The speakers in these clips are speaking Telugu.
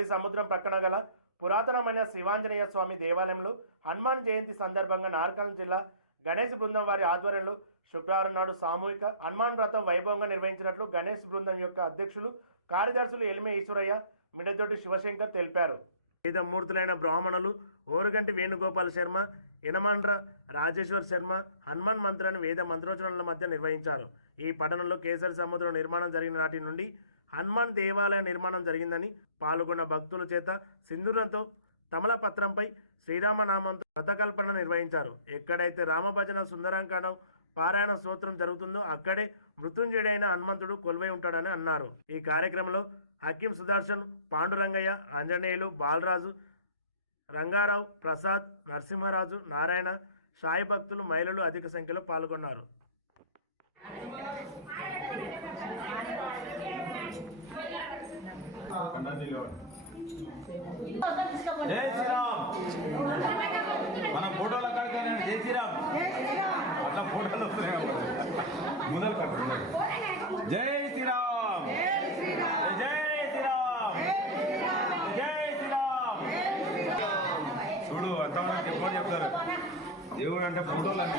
కేసరి సముద్రం ప్రక్కన గల పురాతనమైన శివాంజనేయ స్వామి దేవాలయంలో హనుమాన్ జయంతి సందర్భంగా నార్కల్ జిల్లా గణేష్ బృందం వారి ఆధ్వర్యంలో శుక్రవారం నాడు సామూహిక హనుమాన్ వ్రతం వైభవంగా నిర్వహించినట్లు గణేష్ బృందం యొక్క అధ్యక్షులు కార్యదర్శులు ఎలిమే ఈశ్వరయ్య మిడదొడ్డి శివశంకర్ తెలిపారు. వేదమూర్తులైన బ్రాహ్మణులు ఓరుగంటి వేణుగోపాల్ శర్మ ఇనమండ్ర రాజేశ్వర్ శర్మ హనుమాన్ మంత్రాన్ని వేద మంత్రోచనల మధ్య నిర్వహించారు. ఈ పట్టణంలో కేసరి సముద్రం నిర్మాణం జరిగిన నాటి నుండి హనుమాన్ దేవాలయ నిర్మాణం జరిగిందని పాల్గొన్న భక్తుల చేత సింధూరంతో తమలపత్రంపై శ్రీరామనామంతో రథకల్పన నిర్వహించారు. ఎక్కడైతే రామభజన సుందరాంకణం పారాయణ స్తోత్రం జరుగుతుందో అక్కడే మృత్యుంజయుడైన హనుమంతుడు కొలువై ఉంటాడని అన్నారు. ఈ కార్యక్రమంలో హకీం సుదర్శన్ పాండురంగయ్య ఆంజనేయులు బాలరాజు రంగారావు ప్రసాద్ నరసింహరాజు నారాయణ సాయి భక్తులు మహిళలు అధిక సంఖ్యలో పాల్గొన్నారు. జై శ్రీరామ్. మన ఫోటోల కాడికి జై శ్రీరామ్. అట్లా ఫోటోలు వస్తున్నాయి. మొదలు కట్టు మొదలు. జై శ్రీరామ్. జై శ్రీరామ్. జై శ్రీరామ్. చూడు అంతమంది ఎప్పుడు చెప్తారు. దేవుడు అంటే ఫోటోలు అంటే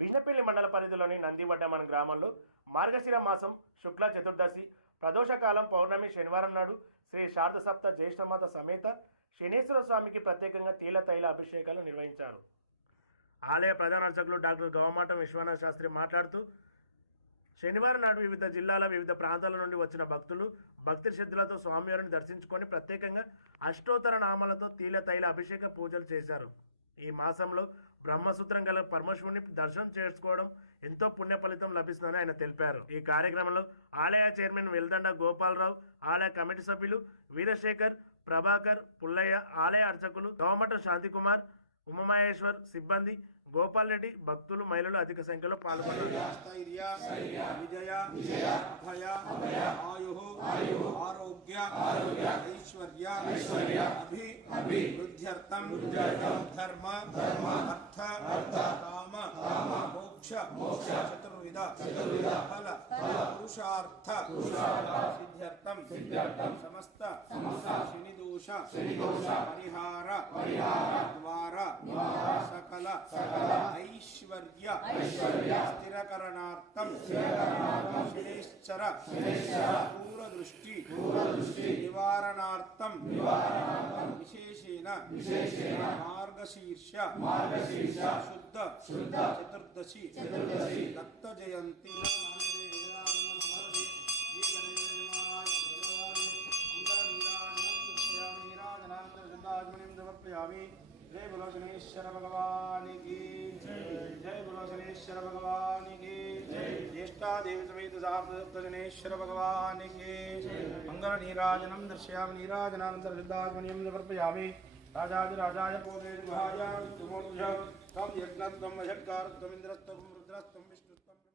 బిన్నపల్లి మండల పరిధిలోని నందివడ్డమన్ గ్రామంలో మార్గశిర మాసం శుక్ల చతుర్దశి ప్రదోషకాలం పౌర్ణమి శనివారం నాడు శ్రీ శారద సప్త జ్యేష్ఠమాత సమేత శనేశ్వర స్వామికి ప్రత్యేకంగా తీల తైల అభిషేకాలు నిర్వహించారు. ఆలయ ప్రధాన అర్చకులు డాక్టర్ గౌమాటం విశ్వనాథ శాస్త్రి మాట్లాడుతూ శనివారం నాడు వివిధ జిల్లాల వివిధ ప్రాంతాల నుండి వచ్చిన భక్తులు భక్తి శ్రద్ధలతో స్వామివారిని దర్శించుకొని ప్రత్యేకంగా అష్టోత్తర నామాలతో తీల తైల అభిషేక పూజలు చేశారు. ఈ మాసంలో బ్రహ్మసూత్రం గల పరమశివుని దర్శనం చేసుకోవడం ఎంతో పుణ్య ఫలితం లభిస్తుందని ఆయన తెలిపారు. ఈ కార్యక్రమంలో ఆలయ చైర్మన్ వెల్దండ గోపాలరావు ఆలయ కమిటీ సభ్యులు వీరశేఖర్ ప్రభాకర్ పుల్లయ్య ఆలయ అర్చకులు దోమట శాంతికుమార్ ఉమామహేశ్వర్ సిబ్బంది గోపాల్ రెడ్డి భక్తులు మహిళలు అధిక సంఖ్యలో పాల్గొన్నారు. ఆరోగ్య ఐశ్వర్య అభి వృద్ధ్యర్థం ధర్మ. అర్థ. కామ. మోక్ష. చతుర్విధ. ఫల. పురుషార్థ. సిద్ధ్యర్థం. సమస్త. శనిదోష పరిహార ద్వారా సకల ఐశ్వర్య స్థిరకరణార్థం శనేశ్వర దూరదృష్టి నివారణార్థం విశేషేణ మార్గశీర్ష శుద్ధ చతుర్దశి దత్త జయంతి जामी जय बोलो शनेश्वर भगवान की। जय बोलो शनेश्वर भगवान की। ज्येष्ठा देवी समेत शनेश्वर भगवान की। मंगल नीराजनम दर्शयाम। नीराजनानंतर सिद्धात्मनियम समर्पयामि। राजाधिराजाय पोदे गुहाया तुमोर्जं तम यज्ञत्वम अजत्कार त्वमिन्द्रत्वम रुद्रत्वम विष्णुत्वम